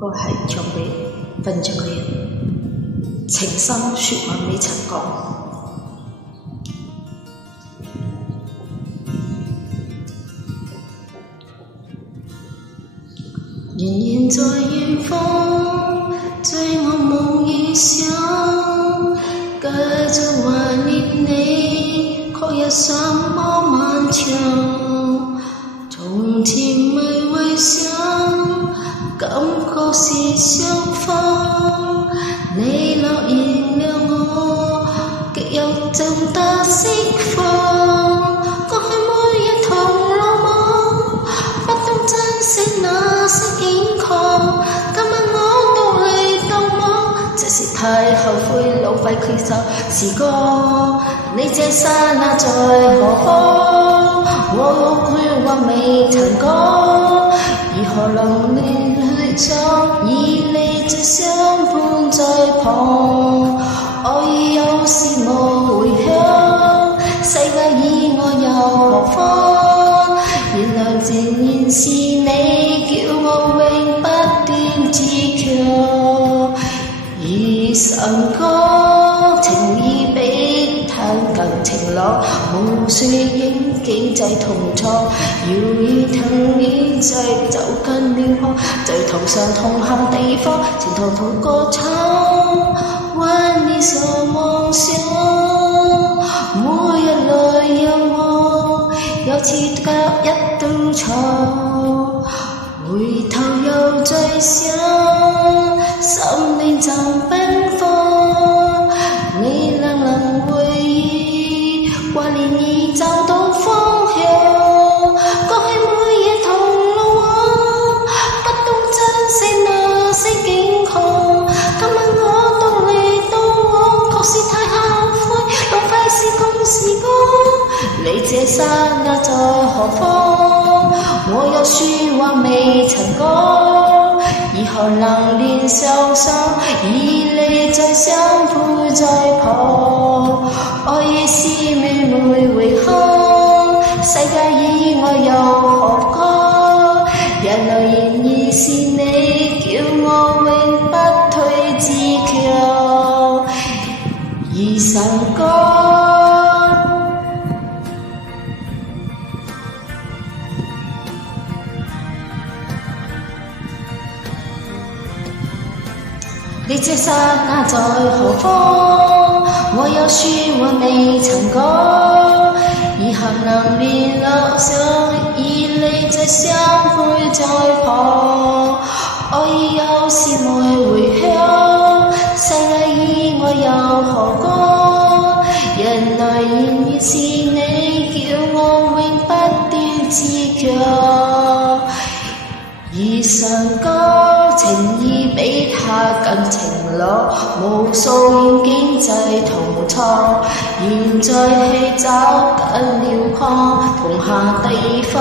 該係唱俾瞓着嘅人，情深説話未曾講。仍然在遠方，追我夢與想，繼續懷念你，確有什麼漫長。從前未會想，感覺是雙方。你落燃了我，極有盡得釋放。過去每日同路網，不懂珍惜那些境況。今晚我獨嚟獨往，這是太後悔浪費缺手時光。你這剎那在何方？我句話未曾講，如何能亂去想？以你這相伴在旁，愛意有時無回響，世界以外又何方？原來仍然是你叫我永不斷自強。以神歌情意比嘆更晴朗，無數影景際同錯，遙遠藤影際走近了旁，在途上同行地方，前途同歌唱，為你所妄想。每日來讓我又似隔一道牆，回頭又再想，心靈怎冰放？你冷冷回憶，懷念已找到方向。過去每夜同路往，不懂珍惜那些境況。今晚我獨嚟獨往，確是太後悔浪費時光。你這剎那在何方？我有説話未曾講，如何能連上心？以你在相陪在旁，愛意是每回響，世界以外又何講？人來仍然是你叫我永不退自強。以神歌。你這剎那在何方？我有説話未曾講，如何能聯絡上？以你在相陪在旁，愛意有時無回響，世界以外又何講？人來仍然是你叫我永不斷自強。以神歌情意比他更晴朗，無數遠景際同錯，現在去找緊了旁，同行地方。